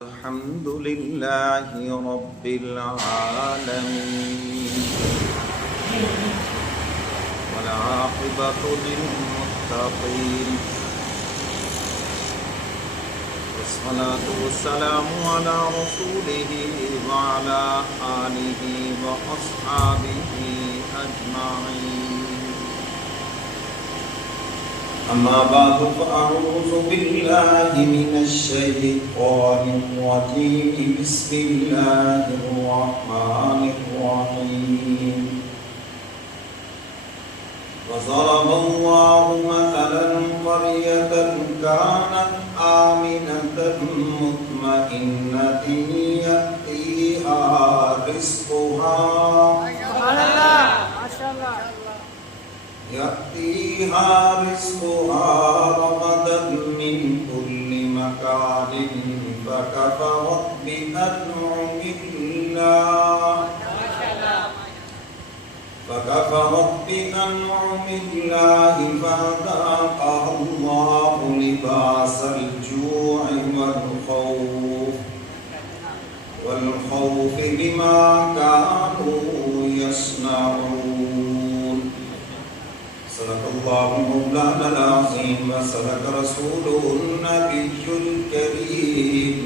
الحمد لله رب العالمين والعاقبة للمتقين والصلاة والسلام على رسوله وعلى آله وأصحابه أجمعين أما بعد فأعوذ بالله من الشيطان الرجيم بسم الله الرحمن الرحيم وضرب الله مثلا قرية كانت آمنة مطمئنة يأتيها رزقها رغدا من كل مكان فكفرت بأنعم الله فأذاقها الله لباس الجوع والخوف بما كانوا يصنعون صدق الله مولانا العظيم وصدق رسوله النبي الكريم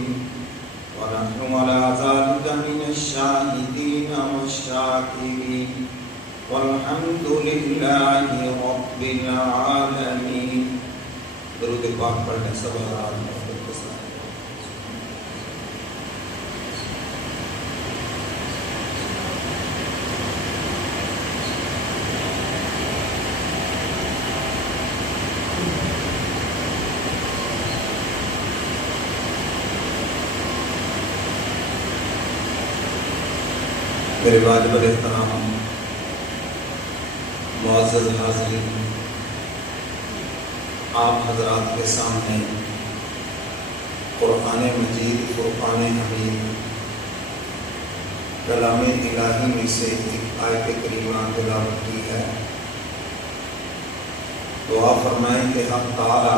ونحن على ذلك من الشاهدين والشاكرين والحمد لله رب العالمين. درود پاک پڑھنے سب حضرات محفل کے ساتھ. میرے واجب الاحترام معزز حاضرین، آپ حضرات کے سامنے قرآن مجید فرقان حمید کلام الہی میں سے ایک آیت کریمہ تلاوت کی ہے. دعا فرمائیں کہ حق تعالی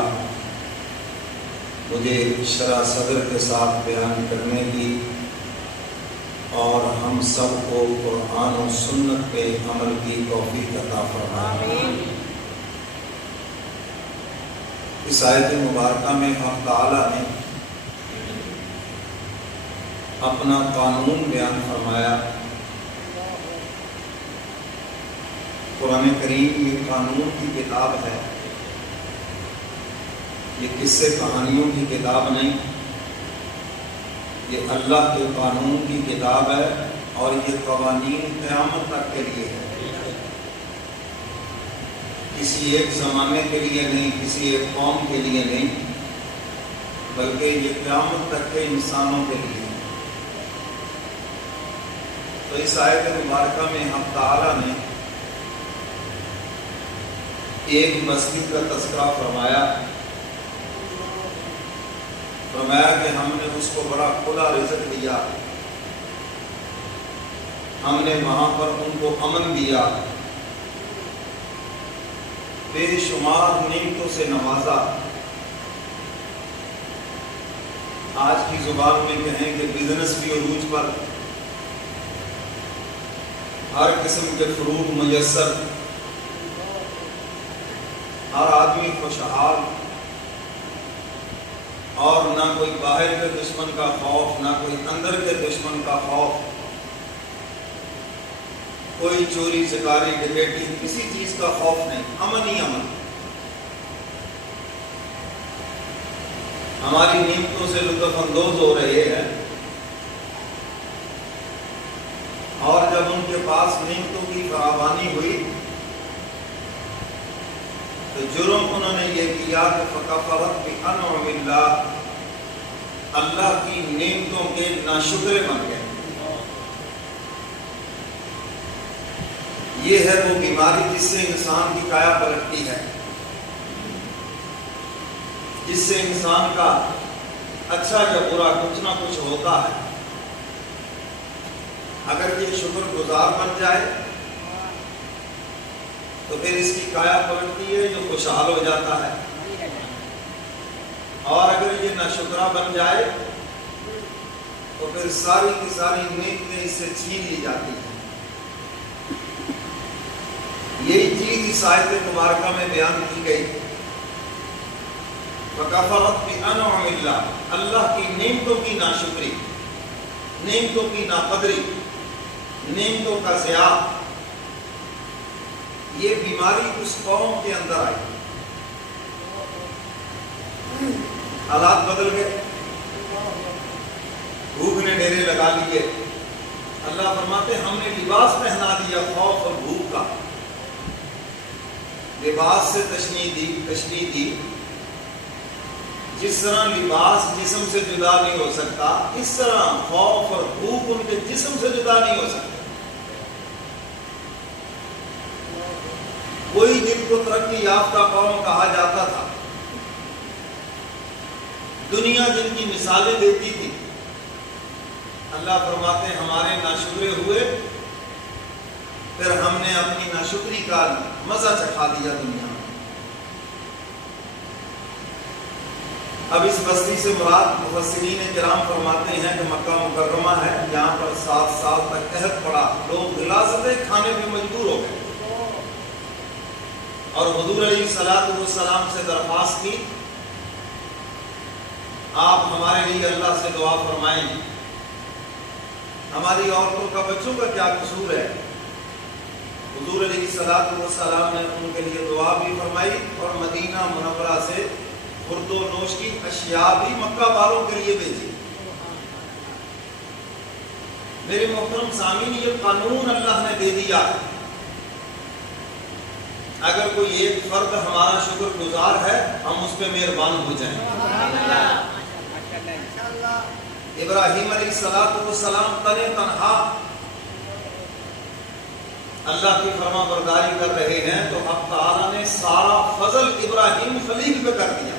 مجھے شرح صدر کے ساتھ بیان کرنے کی اور ہم سب کو قرآن و سنت پہ عمل کی توفیق عطا فرمائے. اس آیت مبارکہ میں حق تعالی نے اپنا قانون بیان فرمایا. قرآن کریم یہ قانون کی کتاب ہے، یہ قصے کہانیوں کی کتاب نہیں، یہ اللہ کے قانون کی کتاب ہے اور یہ قوانین قیامت تک کے لیے ہے. کسی ایک زمانے کے لیے نہیں، کسی ایک قوم کے لیے نہیں، بلکہ یہ قیامت تک کے انسانوں کے لیے ہے. تو اس آیت مبارکہ میں حق تعالی نے ایک مسجد کا تذکرہ فرمایا کہ ہم نے اس کو بڑا کھلا رزق دیا، ہم نے وہاں پر ان کو امن دیا، بے شمار نعمتوں سے نوازا. آج کی زبان میں کہیں کہ بزنس بھی عروج پر، ہر قسم کے فروغ میسر، ہر آدمی خوشحال، اور نہ کوئی باہر کے دشمن کا خوف، نہ کوئی اندر کے دشمن کا خوف، کوئی چوری چکاری ڈکیٹی کسی چیز کا خوف نہیں، امن ہی امن. ہماری نعمتوں سے لطف اندوز ہو رہے ہیں، اور جب ان کے پاس نعمتوں کی فراوانی ہوئی تو جرم انہوں نے یہ کیا کہ فکفرت بانعم اللہ، اللہ کی نعمتوں کے ناشکرے بن گئے. یہ ہے وہ بیماری جس سے انسان کی کایا پلٹتی ہے، جس سے انسان کا اچھا یا برا کچھ نہ کچھ ہوتا ہے. اگر یہ شکر گزار بن جائے تو پھر اس کی کایا پلٹتی ہے، جو خوشحال ہو جاتا ہے. اور اگر یہ ناشکرہ بن جائے پھر ساری کی ساری نعمتیں اس سے چھین لی جاتی ہیں۔ یہی چیز اس آیت مبارکہ میں بیان کی گئی، وَكَفَرَتْ بِأَنْعُمِ اللَّهِ، اللہ کی نعمتوں کی ناشکری، نعمتوں کی ناقدری، نعمتوں کا ضیاع، یہ بیماری اس قوم کے اندر آئی۔ حالات بدل گئے، بھوک نے ڈیرے لگا لیے۔ اللہ فرماتے ہم نے لباس پہنا دیا خوف اور بھوک کا، لباس سے تشبیہ دی، جس طرح لباس جسم سے جدا نہیں ہو سکتا، اس طرح خوف اور بھوک ان کے جسم سے جدا نہیں ہو سکتا۔ کوئی جن کو ترقی یافتہ قوم کہا جاتا تھا، دنیا جن کی مثالیں دیتی تھی، اللہ فرماتے ہمارے ناشکرے ہوئے، پھر ہم نے اپنی ناشکری کا مزہ چکھا دیا دنیا میں۔ اب اس بستی سے مراد مفسرین کرام فرماتے ہیں کہ مکہ مکرمہ ہے، یہاں پر 7 سال تک قحط پڑا، لوگ غلاظتیں کھانے پہ مجبور ہو گئے، اور حضور علیہ السلام سے درخواست کی آپ ہمارے لیے اللہ سے دعا فرمائیں، ہماری عورتوں کا بچوں کا کیا قصور ہے؟ حضور علیہ السلام نے ان کے لیے دعا بھی فرمائی اور مدینہ منورہ سے خورد و نوش کی اشیاء بھی مکہ والوں کے لیے بھیجی۔ میرے محترم سامعین، یہ قانون اللہ نے دے دیا ہے، اگر کوئی ایک فرد ہمارا شکر گزار ہے ہم اس پہ مہربان ہو جائیں۔ ابراہیم علیہ السلام تنہا اللہ کی فرما برداری کر رہے ہیں تو حق تعالیٰ نے سارا فضل ابراہیم خلیل پہ کر دیا،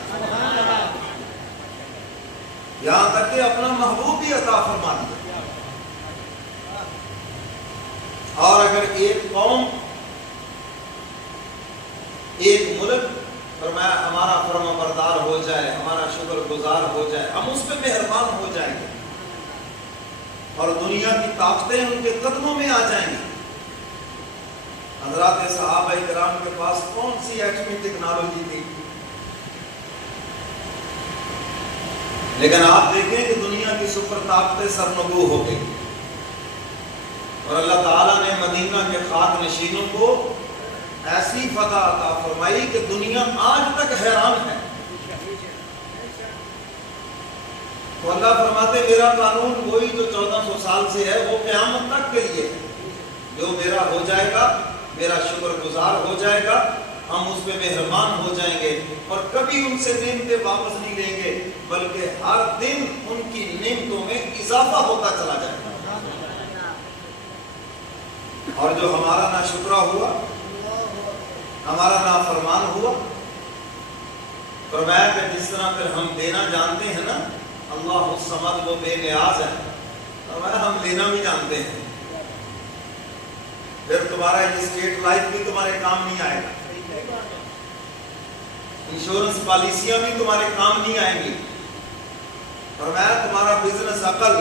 یہاں تک کہ اپنا محبوب بھی عطا فرما دیا۔ اور اگر ایک قوم، ایک ملک فرمایا ہمارا فرما بردار ہو جائے، ہمارا شکر گزار ہو جائے، ہم اس پہ مہربان ہو جائیں گے اور دنیا کی طاقتیں ان کے قدموں میں آ جائیں گی۔ حضرات صحابہ کرام کے پاس کون سی ایٹمی ٹیکنالوجی تھی، لیکن آپ دیکھیں کہ دنیا کی سپر طاقتیں سرنگو ہو گئی، اور اللہ تعالیٰ نے مدینہ کے خاک نشینوں کو ایسی فتح عطا فرمائی کہ دنیا آج تک حیران ہے۔ تو اللہ فرماتے میرا قانون وہی جو 1400 سال سے ہے وہ قیامت تک کے لیے ہے، جو میرا ہو جائے گا، میرا شکر گزار ہو جائے گا، ہم اس پہ مہربان ہو جائیں گے اور کبھی ان سے نعمتیں واپس نہیں لیں گے، بلکہ ہر دن ان کی نعمتوں میں اضافہ ہوتا چلا جائے گا۔ اور جو ہمارا ناشکرہ ہوا، ہمارا نافرمان ہوا، فرمایا کہ جس طرح پھر ہم دینا جانتے ہیں نا، اللہ الصمد وہ بے نیاز ہے، فرمایا ہم لینا بھی جانتے ہیں، پھر تمہارا یہ اسٹیٹ لائف بھی تمہارے کام نہیں آئے گا، انشورنس پالیسیاں بھی تمہارے کام نہیں آئیں گی، فرمایا تمہارا بزنس عقل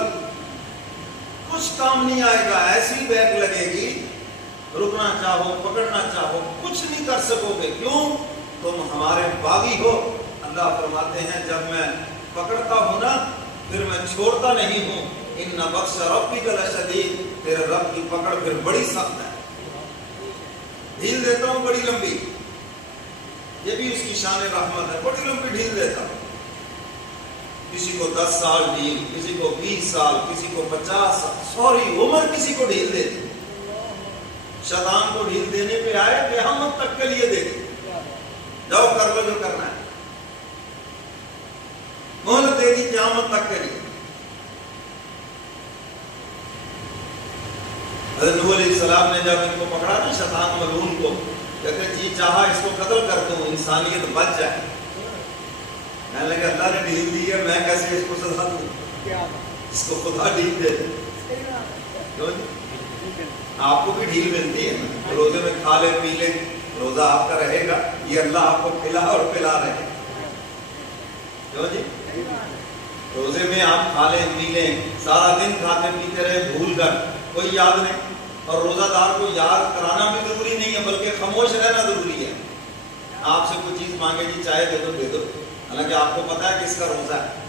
کچھ کام نہیں آئے گا، ایسی بیک لگے گی رکنا چاہو پکڑنا چاہو کچھ نہیں کر سکو گے، کیوں؟ تم ہمارے باغی ہو۔ اللہ فرماتے ہیں جب میں پکڑتا ہوں نا پھر میں چھوڑتا نہیں ہوں، ان بطش ربک لشدید، تیرے رب کی پکڑ پھر بڑی سخت ہے، ڈھیل دیتا ہوں بڑی لمبی، یہ بھی اس کی شان رحمت ہے، بڑی لمبی ڈھیل دیتا ہوں، کسی کو 10 سال ڈھیل، کسی کو 20 سال، کسی کو 50 سال، سوری عمر کسی کو ڈھیل دیتی، شیطان کو ڈھیل دینے پہ آئے قیامت تک کے لیے دیکھیں، جاؤ کر لو جو کرنا ہے، مہلت دے دی قیامت تک کے لیے۔ حضرت نوح علیہ السلام نے جب ان کو پکڑا نا شیطان ملعون کو، کہتے جی چاہا اس کو قتل کر دوں انسانیت بچ جائے، کہنے لگے اللہ نے ڈھیل دی ہے میں کیسے اس کو سزا دوں، اس کو خدا ڈھیل دے دے۔ آپ کو بھی ڈھیل ملتی ہے، روزے میں کھا لے پی لے، روزہ آپ کا رہے گا، یہ اللہ آپ کو کھلا اور پلا رہے گا، کیوں جی؟ روزے میں آپ کھا لیں پی لیں، سارا دن کھاتے پیتے رہے بھول کر، کوئی یاد نہیں. اور روزہ دار کو یاد کرانا بھی ضروری نہیں ہے، بلکہ خاموش رہنا ضروری ہے. آپ سے کوئی چیز مانگے جی چائے دے دو، حالانکہ آپ کو پتا ہے کس کا روزہ ہے.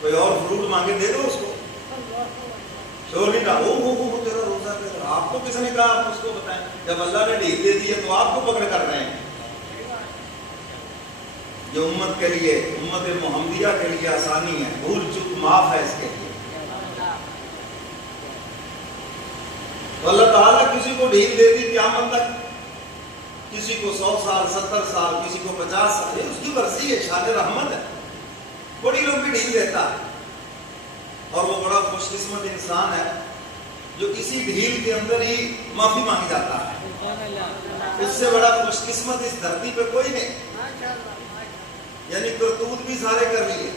کوئی اور فروٹ مانگے دے دو اس کو، شور نہیں کہا وہ تیرا روزہ ہے. آپ کو کس نے کہا آپ اس کو بتائیں؟ جب اللہ نے ڈھیل دے دی ہے تو آپ کو پکڑ کر رہے ہیں. یہ امت کے لیے، امت محمدیہ کے لیے آسانی ہے، بھول چک معاف ہے اس کے لیے. تو اللہ تعالیٰ کسی کو ڈھیل دے دی قیامت تک، کسی کو 100 سال 70 سال، کسی کو 50 سال، یہ اس کی مرضی ہے، شان رحمت ہے. بڑی لوگ بھی ڈھیل دیتا ہے، اور وہ بڑا خوش قسمت انسان ہے جو اسی ڈھیل کے اندر ہی معافی مانگ جاتا ہے. اس سے بڑا خوش قسمت اس دھرتی پہ کوئی نہیں. یعنی کرتوت بھی سارے کر لیے.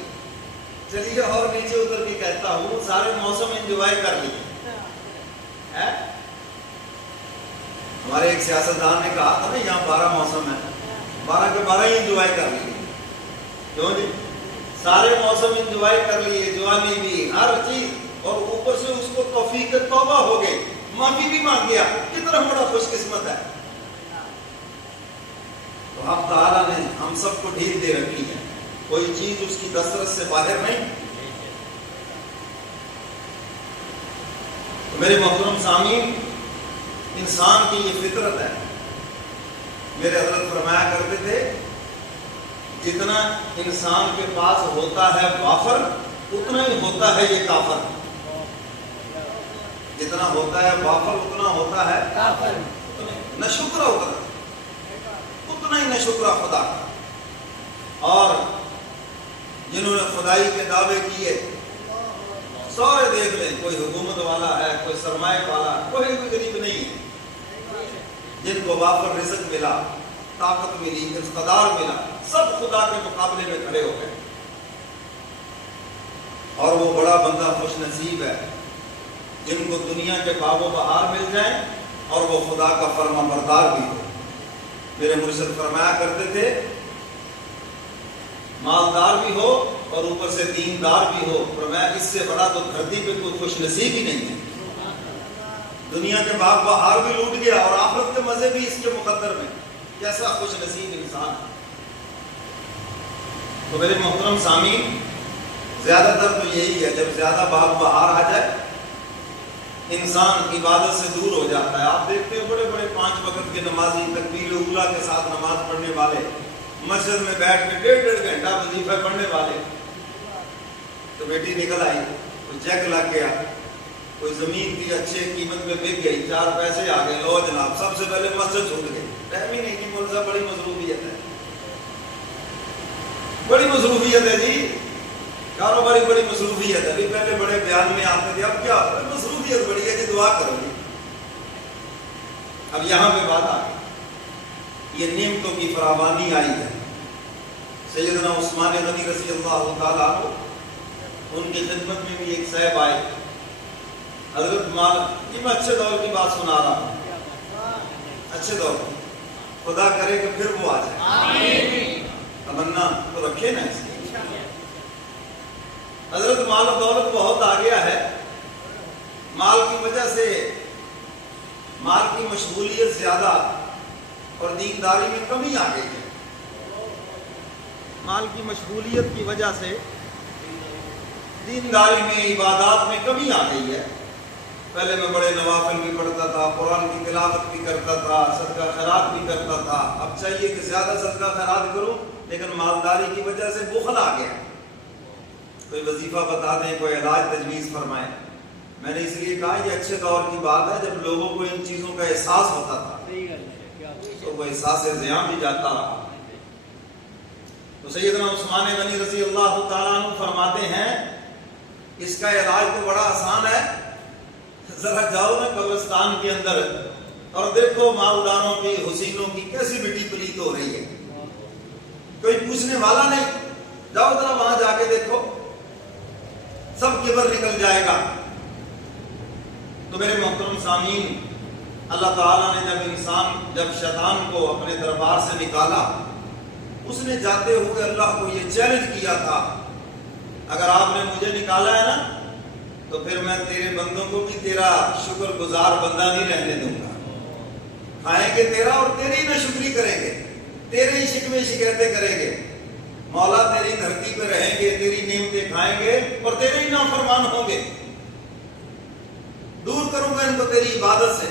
چلیے اور نیچے اتر کے کہتا ہوں، سارے موسم انجوائے کر لیے. ہمارے ایک سیاستدان نے کہا تھا نا یہاں 12 موسم ہے، 12 کے 12 ہی انجوائے کر لیے. کیوں جی؟ سارے موسم انجوائے کر لیے، جوانی بھی، ہر چیز، اور اوپر سے اس کو توفیق توبہ ہو گئی، معافی بھی مانگ گیا. کتنا بڑا خوش قسمت ہے. تو اب تعالیٰ نے ہم سب کو ڈھیل دے رکھی ہے، کوئی چیز اس کی دسترس سے باہر نہیں. تو میرے محترم سامعین، انسان کی یہ فطرت ہے. میرے حضرت فرمایا کرتے تھے جتنا انسان کے پاس ہوتا ہے وافر، اتنا ہی ہوتا ہے یہ کافر. جتنا ہوتا ہے وافر اتنا ہوتا ہے کافر. نہ شکر ہوتا اتنا ہی نہ شکر خدا. اور جنہوں نے خدائی کے دعوے کیے سارے دیکھ لیں، کوئی حکومت والا ہے، کوئی سرمایہ والا، کوئی بھی غریب نہیں ہے. جن کو وافر رزق ملا، طاقت ملی، اقتدار ملا، سب خدا کے مقابلے میں کھڑے ہو گئے. اور وہ بڑا بندہ خوش نصیب ہے جن کو دنیا کے باغ و بہار مل جائیں اور وہ خدا کا فرما بردار بھی ہو. میرے مرشد فرمایا کرتے تھے مالدار بھی ہو اور اوپر سے دیندار بھی ہو، فرمایا اس سے بڑا تو دھرتی پہ کوئی خوش نصیب ہی نہیں ہے. دنیا کے باغ بہار بھی لوٹ گیا اور آخرت کے مزے بھی اس کے مقدر میں. کیسا خوش نصیب انسان. تو میرے محترم سامعین، زیادہ تر تو یہی ہے، جب زیادہ باغ بہار آ جائے انسان عبادت سے دور ہو جاتا ہے. آپ دیکھتے ہیں بڑے بڑے 5 وقت کے نمازی، تکبیر اولیٰ کے ساتھ نماز پڑھنے والے، مسجد میں بیٹھ کے 1.5 گھنٹہ وظیفہ پڑھنے والے. تو بیٹی نکل آئی، کوئی چیک لگ گیا، کوئی زمین کی اچھے قیمت میں بک گئی، 4 پیسے آ گئے، لو جناب سب سے پہلے مسجد چھوٹ گئی. ٹائم ہی نہیں کہ مول صاحب بڑی مصروفیت ہے، بڑی مصروفیت ہے جی، کاروباری بڑی مصروفیت ہے. ابھی پہلے بڑے بیان میں آتے تھے، اب کیا مصروفیت بڑی ہے جی، دعا کرو جی. اب یہاں پہ بات آ گئی، یہ نعمتوں کی فراوانی آئی ہے. سیدنا عثمان غنی رضی اللہ تعالیٰ عنہ، ان کی خدمت میں بھی ایک صاحب آئے. حضرت مالک، یہ میں اچھے دور کی بات سنا رہا ہوں، اچھے دور کی، خدا کرے کہ پھر وہ آ جائے. تمنا تو رکھے نا اس کی. حضرت مال و دولت بہت آ گیا ہے، مال کی وجہ سے مال کی مشغولیت زیادہ اور دینداری میں کمی آ گئی ہے. مال کی مشغولیت کی وجہ سے دینداری میں، عبادات میں کمی آ گئی ہے. پہلے میں بڑے نوافل بھی پڑھتا تھا، قرآن کی تلاوت بھی کرتا تھا، صدقہ خیرات بھی کرتا تھا. اب چاہیے کہ زیادہ صدقہ خیرات کروں، لیکن مالداری کی وجہ سے بخل آ گیا. کوئی وظیفہ بتا دیں، کوئی علاج تجویز فرمائیں. میں نے اس لیے کہا یہ اچھے دور کی بات ہے جب لوگوں کو ان چیزوں کا احساس ہوتا تھا، تو وہ احساس زیاں بھی جاتا رہا. تو سیدنا عثمان غنی رضی اللہ تعالیٰ عنہ فرماتے ہیں اس کا علاج تو بڑا آسان ہے. ذرا جاؤ نا قبرستان کے اندر اور دیکھو مالداروں کی، حسینوں کی کیسی مٹی پلیت ہو رہی ہے، کوئی پوچھنے والا نہیں. جاؤ ذرا وہاں جا کے دیکھو، سب کبر نکل جائے گا. تو میرے محترم سامعین، اللہ تعالیٰ نے جب شیطان کو اپنے دربار سے نکالا، اس نے جاتے ہوئے اللہ کو یہ چیلنج کیا تھا، اگر آپ نے مجھے نکالا ہے نا تو پھر میں تیرے بندوں کو بھی تیرا شکر گزار بندہ نہیں رہنے دوں گا. کھائیں گے تیرا اور تیری نہ شکری کریں گے, تیرے ہی شکوے شکایتیں کریں گے. مولا تیری دھرتی پہ رہیں گے, تیری نعمتیں کھائیں گے اور تیرے ہی نافرمان ہوں گے. دور کروں گا ان کو تیری عبادت سے.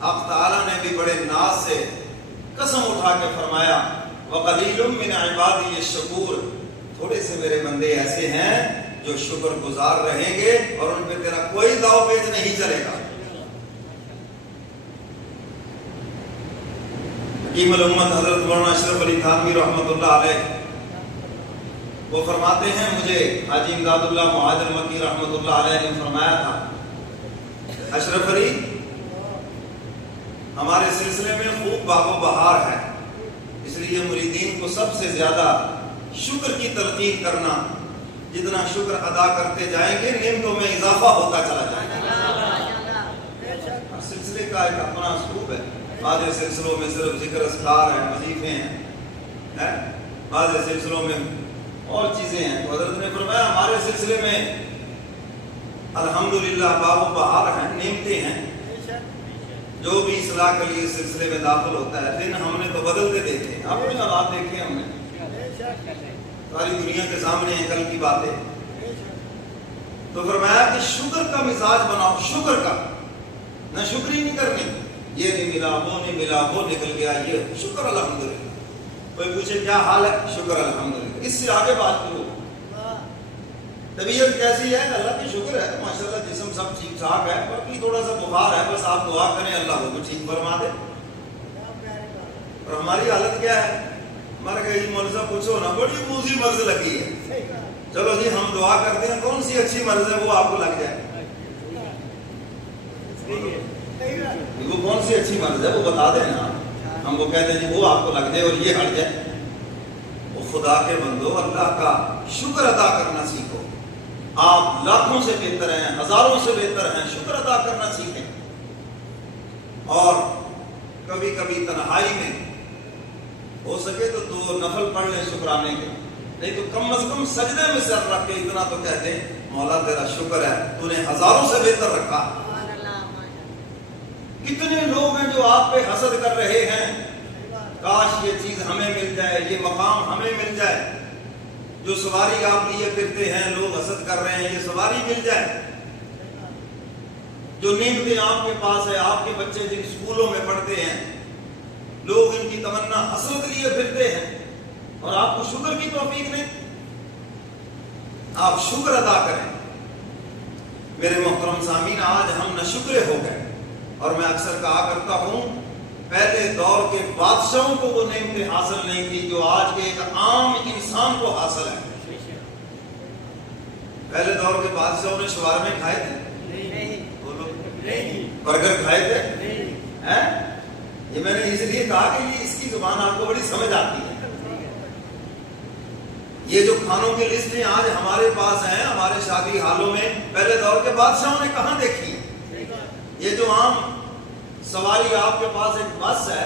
آپ تعالیٰ نے بھی بڑے ناز سے قسم اٹھا کے فرمایا وَقَلِيلٌ مِّنْ عِبَادِيَ الشَّكُورُ, تھوڑے سے میرے بندے ایسے ہیں جو شکر گزار رہیں گے اور ان پہ تیرا کوئی داؤ پیچ نہیں چلے گا. حکیم الامت حضرت مولانا اشرف علی تھانوی رحمۃ اللہ علیہ وہ فرماتے ہیں, مجھے حاجی امداد اللہ مہاجر مکی رحمۃ اللہ علیہ نے فرمایا تھا, اشرف علی ہمارے سلسلے میں خوب باغ و بہار ہے, اس لیے مریدین کو سب سے زیادہ شکر کی تلقین کرنا, جتنا شکر ادا کرتے جائیں گے نعمتوں میں اضافہ ہوتا چلا جائے گا. ہر سلسلے کا ایک اپنا اسلوب ہے. بعض سلسلوں میں صرف ذکر اذکار ہیں, وظیفے ہیں, بعض سلسلوں میں اور چیزیں ہیں. تو حضرت نے فرمایا ہمارے سلسلے میں الحمدللہ باغ و بہار ہیں, نعمتیں ہیں. جو بھی اصلاح کے لیے سلسلے میں داخل ہوتا ہے دن ہم نے تو بدلتے دیکھے, اپنے حالات دیکھے ہم نے, ساری دنیا کے سامنے ہیں کل کی باتیں. تو فرمایا کہ شکر کا مزاج بناؤ, شکر کا, نہ شکری نہیں کرنی, یہ نہیں ملا وہ نہیں ملا وہ نکل گیا, یہ شکر الحمدللہ. کوئی پوچھے کیا حال ہے, شکر الحمدللہ. اس سے آگے بات کرو, طبیعت کیسی ہے, اللہ کی شکر ہے ماشاءاللہ, جسم سب ٹھیک ٹھاک ہے, باقی تھوڑا سا بخار ہے, بس آپ دعا کریں اللہ کو ٹھیک فرما دے. اور ہماری حالت کیا ہے, مر گئی مرض پوچھو نا, بڑی موزی مرض لگی ہے, چلو جی ہم دعا کرتے ہیں کون سی اچھی مرض ہے وہ آپ کو لگ جائے. وہ کون سی اچھی مرض ہے وہ بتا دیں نا, ہم کو کہتے ہیں جی وہ آپ کو لگ جائے اور یہ ہٹ جائے. وہ خدا کے بندو اللہ کا شکر ادا کرنا سیکھو. آپ لاکھوں سے بہتر ہیں, ہزاروں سے بہتر ہیں, شکر ادا کرنا سیکھیں. اور کبھی کبھی تنہائی میں ہو سکے تو 2 نفل پڑھ لیں شکرانے کے, نہیں تو کم از کم سجدے میں سر رکھ کے اتنا تو کہتے ہیں مولا تیرا شکر ہے, تو نے ہزاروں سے بہتر رکھا. کتنے لوگ ہیں جو آپ پہ حسد کر رہے ہیں, کاش یہ چیز ہمیں مل جائے, یہ مقام ہمیں مل جائے. جو سواری آپ لیے پھرتے ہیں لوگ حسد کر رہے ہیں, یہ سواری مل جائے. جو نعمتیں آپ کے پاس ہے, آپ کے بچے جن اسکولوں میں پڑھتے ہیں, لوگ ان کی تمنا حسرت لیے پھرتے ہیں اور آپ کو شکر کی توفیق نہیں. آپ شکر ادا کریں. میرے محترم سامعین, آج ہم ناشکرے ہو گئے. اور میں اکثر کہا کرتا ہوں پہلے دور کے بادشاہوں کو وہ نعمتیں حاصل نہیں تھی جو آج کے ایک عام انسان کو حاصل ہے. پہلے دور کے بادشاہوں نے شوارمے کھائے تھے, برگر کھائے تھے. یہ میں نے اس لیے کہا کہ یہ اس کی زبان آپ کو بڑی سمجھ آتی ہے. یہ جو کھانوں کی لسٹیں آج ہمارے پاس ہیں ہمارے شادی حالوں میں, پہلے دور کے بادشاہوں نے کہاں دیکھی. یہ جو عام سواری آپ کے پاس ایک بس ہے,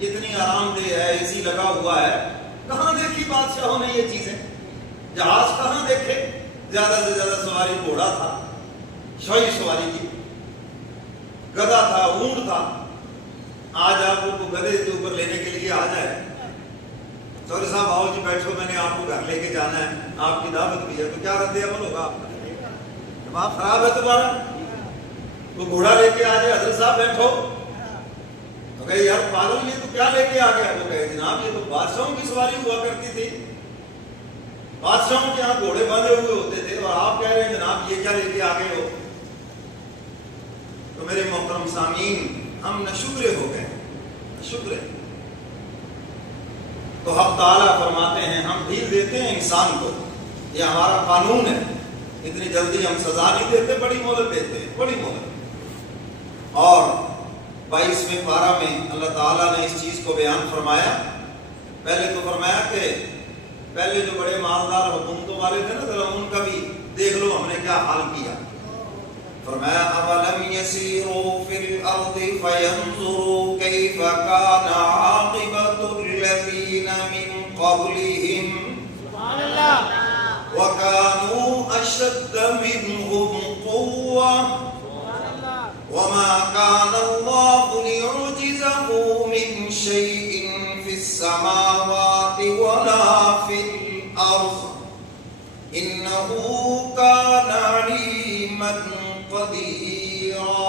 اتنی آرام دہ ہے, اے سی لگا ہوا ہے, کہاں دیکھی بادشاہوں نے یہ چیزیں. جہاز کہاں دیکھے, زیادہ سے زیادہ سواری گھوڑا تھا, شوئی سواری کی, گدھا تھا, اونٹ تھا. آج آپ کو گدھے کے اوپر لینے کے لیے آ جائے, چودھری صاحب آؤ جی بیٹھو, میں نے آپ کو گھر لے کے جانا ہے, آپ کی دعوت بھی ہے, تو کیا رد عمل ہوگا آپ کا؟ دماغ خراب ہے تمہارا. وہ گھوڑا لے کے آ جائے, حضرت صاحب بیٹھو, تو کہے یار پاگل یہ تو کیا لے کے آ گیا. وہ کہے جناب یہ تو بادشاہوں کی سواری ہوا کرتی تھی, بادشاہوں کے یہاں گھوڑے باندھے ہوئے ہوتے تھے, اور آپ کہہ رہے ہیں جناب یہ کیا لے کے آ گئے ہو. تو میرے محترم سامعین, ہم ناشکرے ہو گئے, شکر. تو حق تعالیٰ فرماتے ہیں ہم ڈھیل دیتے ہیں انسان کو, یہ ہمارا قانون ہے, اتنی جلدی ہم سزا نہیں دیتے, بڑی مہلت دیتے ہیں, بڑی مہلت. اور 22ویں پارہ میں اللہ تعالیٰ نے اس چیز کو بیان فرمایا. پہلے تو فرمایا کہ پہلے جو بڑے مالدار حکومتوں والے تھے نا, ذرا ان کا بھی دیکھ لو ہم نے کیا حال کیا. فرمایا اولم یسیروا فی الارض فینظروا کیف کان عاقبۃ الذین من قبلہم. سبحان اللہ. وَكَانُوا أَشَدَّ مِنْهُمْ قُوَّةً وَمَا كَانَ اللَّهُ لِيُعْجِزَهُ مِنْ شَيْءٍ فِي السَّمَاوَاتِ وَلَا فِي الْأَرْضِ إِنَّهُ كَانَ عَلِيمًا قَدِيرًا۔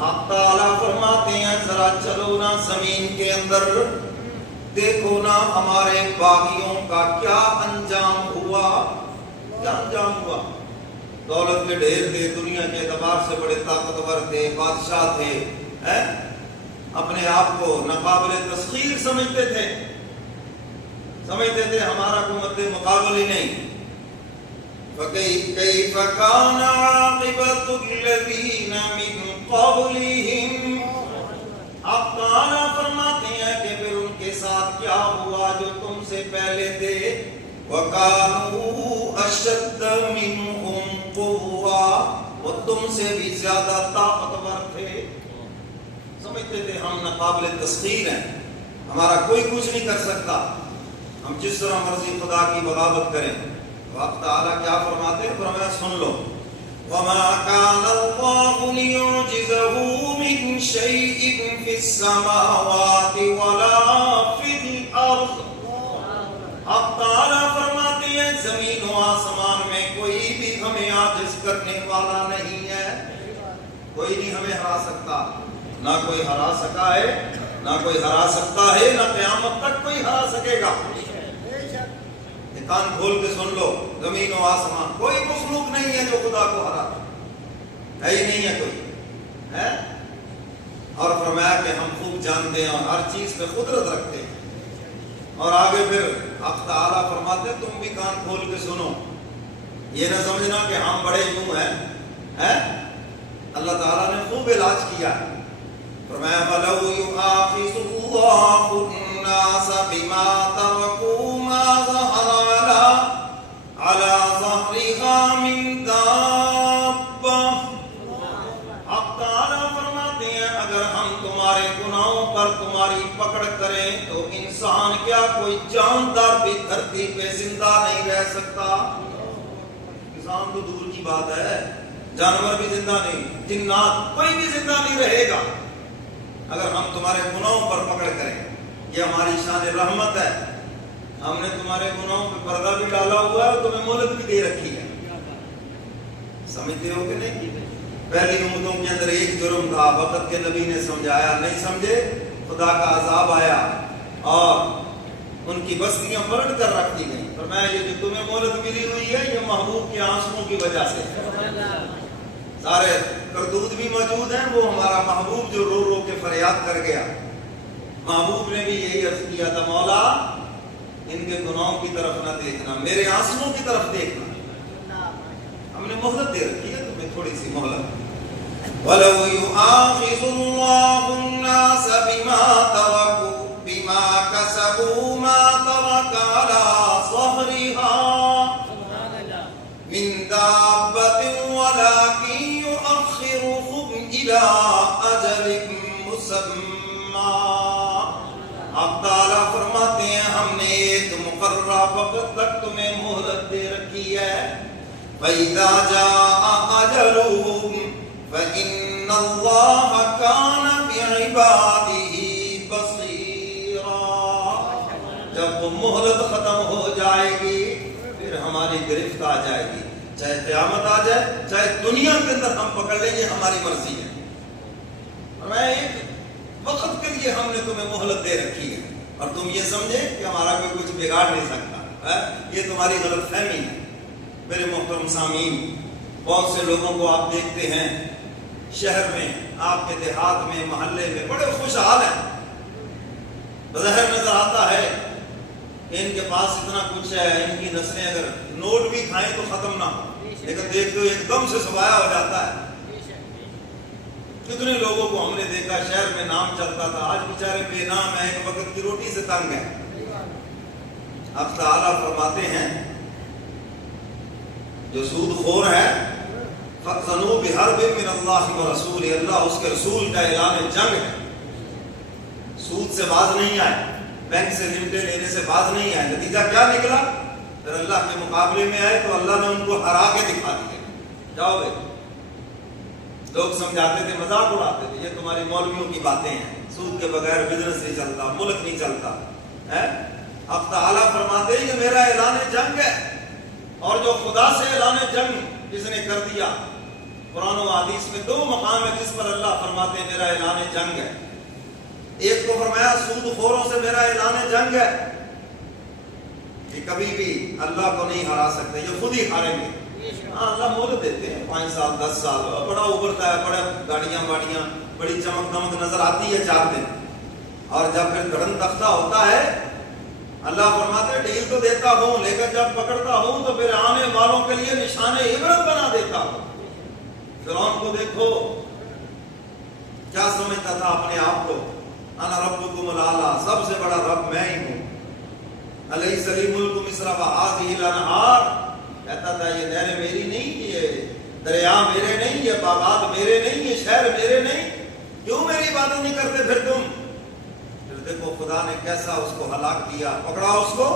حق تعالیٰ فرماتے ہیں ذرا چلو نا زمین کے اندر، دیکھو نا ہمارے باغیوں کا کیا انجام ہوا۔ کیا انجام ہوا؟ دولت کے ڈھیر تھے، دنیا کے اعتبار سے بڑے طاقتور تھے، بادشاہ تھے، اپنے آپ کو ناقابل تسخیر سمجھتے تھے ہمارا کوئی مد مقابل ہی نہیں۔ فَكَيْفَ كَانَ عَاقِبَةُ الَّذِينَ مِنْ قَبْلِهِمْ۔ آپ تعالیٰ فرماتے ہیں کہ پھر ان کے ساتھ کیا ہوا جو تم سے پہلے تھے۔ وَكَانُوا أَشَدَّ مِنْهُمْ قُوَّةً، وہ تم سے بھی زیادہ طاقتور تھے، سمجھتے تھے ہم ناقابل تسخیر ہیں، ہمارا کوئی کچھ نہیں کر سکتا، ہم جس طرح مرضی خدا کی بغاوت کریں۔ تو آپ تعالیٰ کیا فرماتے ہیں؟ فرمایا سن لو، وَمَا كَانَ اللَّهُ لِيُعْجِزَهُ مِنْ شَيْءٍ فِي السَّمَاوَاتِ وَلَا فِي الْأَرْضِ۔ آپ تعالیٰ فرماتے ہیں زمین و آسمان میں کوئی بھی ہمیں عاجز کرنے والا نہیں ہے، کوئی نہیں ہمیں ہرا سکتا، نہ کوئی ہرا سکا ہے، نہ کوئی ہرا سکتا ہے، نہ قیامت تک کوئی ہرا سکے گا۔ کان کھول کے سن لو، زمین و آسمان کوئی مخلوق نہیں ہے جو خدا کو ہرا ہے ہی نہیں ہے کوئی ہے۔ اور فرمایا کہ ہم خوب جانتے ہیں اور ہر چیز پہ قدرت رکھتے ہیں۔ اور آگے پھر آپ تعالیٰ فرماتے ہیں تم بھی کان کھول کے سنو، یہ نہ سمجھنا کہ ہم بڑے یوں ہیں۔ اللہ تعالیٰ نے خوب علاج کیا ہے۔ فرمایا وَلَوْ يُؤَاخِذُ اللَّهُ النَّاسَ بِمَا تَرَكُوا مَا ظَهَرَ عَلَى ظَهْرِهَا مِن دَابَّةٍ۔ اب تعالیٰ فرماتے ہیں اگر ہم تمہارے گناہوں پر تمہاری پکڑ کریں تو انسان کیا کوئی جاندار بھی دھرتی پہ زندہ نہیں رہ سکتا۔ انسان تو دور کی بات ہے، جانور بھی زندہ نہیں، جنات کوئی بھی زندہ نہیں رہے گا اگر ہم تمہارے گناہوں پر پکڑ کریں۔ یہ ہماری شان رحمت ہے، ہم نے تمہارے گناہوں پہ پردہ بھی ڈالا ہوا ہے اور تمہیں مہلت بھی دے رکھی ہے، سمجھتے ہو کہ نہیں؟ پہلی امتوں کے اندر ایک جرم تھا، وقت کے نبی نے سمجھایا، نہیں سمجھے، خدا کا عذاب آیا اور ان کی بستیاں پلٹ کر رکھ دی گئی۔ فرمایا یہ جو تمہیں مہلت ملی ہوئی ہے یہ محبوب کے آنسوؤں کی وجہ سے، سارے کرتوت بھی موجود ہیں، وہ ہمارا محبوب جو رو رو کے فریاد کر گیا، محبوب نے بھی یہی عرض کیا تھا مولا ان کے گناہوں کی طرف نہ دیکھنا، میرے آنسوؤں کی طرف دیکھنا۔ ہم نے مہلت دے رکھی ہے تمہیں، تھوڑی سی مہلت۔ وَلَوْ يُؤَاخِذُ اللَّهُ النَّاسَ بِمَا كَسَبُوا مَا تَرَكَ عَلَى ظَهْرِهَا مِن دَابَّةٍ وَلَكِن يُؤَخِّرُهُمْ إِلَى أَجَلٍ مُّسَمًّى۔ اب تعالیٰ فرماتے ہیں ہم نے ایک مقررہ وقت تک تمہیں مہلت دے رکھی ہے۔ فَإِذَا جَاءَ أَجَلُهُمْ فَإِنَّ اللَّهَ كَانَ بِعِبَادِهِ بَصِيرًا۔ جب وہ مہلت ختم ہو جائے گی پھر ہماری گرفت آ جائے گی، چاہے قیامت آ جائے چاہے دنیا کے اندر ہم پکڑ لیں، یہ ہماری مرضی ہے۔ اور میں ایک وقت کے لیے ہم نے تمہیں مہلت دے رکھی ہے اور تم یہ سمجھے کہ ہمارا کوئی کچھ بگاڑ نہیں سکتا، یہ تمہاری غلط فہمی ہے۔ میرے محترم سامعین، بہت سے لوگوں کو آپ دیکھتے ہیں شہر میں، آپ کے دیہات میں، محلے میں بڑے خوشحال ہیں، بظاہر نظر آتا ہے کہ ان کے پاس اتنا کچھ ہے، ان کی نسلیں اگر نوٹ بھی کھائیں تو ختم نہ ہو، لیکن دیکھتے ہو ایک دم سے سبایا ہو جاتا ہے۔ کتنے لوگوں کو ہم نے دیکھا شہر میں نام چلتا تھا، آج بیچارے بے نام ہیں، ایک وقت کی روٹی سے تنگ ہے۔ اب تعالیٰ فرماتے ہیں جو سود خور ہے فَأْذَنُوا بِحَرْبٍ مِّنَ اللَّهِ وَرَسُولِهِ، اللہ اس کے رسول کا اعلان جنگ ہے۔ سود سے باز نہیں آئے، بینک سے لمٹیں لینے سے باز نہیں آئے، نتیجہ کیا نکلا؟ پھر اللہ کے مقابلے میں آئے تو اللہ نے ان کو ہرا کے دکھا دیا، جاؤ بھائی۔ لوگ سمجھاتے تھے، مذاق اڑاتے تھے، یہ تمہاری مولویوں کی باتیں ہیں، سود کے بغیر بزنس نہیں چلتا، ملک نہیں چلتا ہے۔ اب تعالیٰ فرماتے ہیں یہ میرا اعلان جنگ ہے، اور جو خدا سے اعلان جنگ جس نے کر دیا، قرآن و حدیث میں 2 مقام ہے جس پر اللہ فرماتے ہیں میرا اعلان جنگ ہے۔ ایک تو فرمایا سود خوروں سے میرا اعلان جنگ ہے کہ کبھی بھی اللہ کو نہیں ہرا سکتے، یہ خود ہی ہاریں گے۔ ہاں اللہ مہلت دیتے ہیں 5 سال 10 سال، بڑا ابھرتا ہے، بڑا گاڑیاں واڑیاں بڑی چمک دمک نظر آتی ہے 4 دن، اور جب پھر گڑن تختہ ہوتا ہے اللہ فرماتے ہیں ڈھیل تو دیتا ہوں لیکن جب پکڑتا ہوں تو پھر آنے والوں کے لیے نشان عبرت بنا دیتا ہوں۔ فرعون کو دیکھو کیا سمجھتا تھا اپنے آپ کو، انا ربکم الاعلی، سب سے بڑا رب میں ہی ہوں، الیس لی ملک مصر وہذہ الانہار، کہتا تھا یہ نہریں میری نہیں، یہ دریا میرے نہیں، یہ باغات میرے نہیں، یہ شہر میرے نہیں، کیوں میری عبادت نہیں کرتے پھر تم؟ پھر دیکھو خدا نے کیسا اس کو ہلاک کیا، پکڑا اس کو،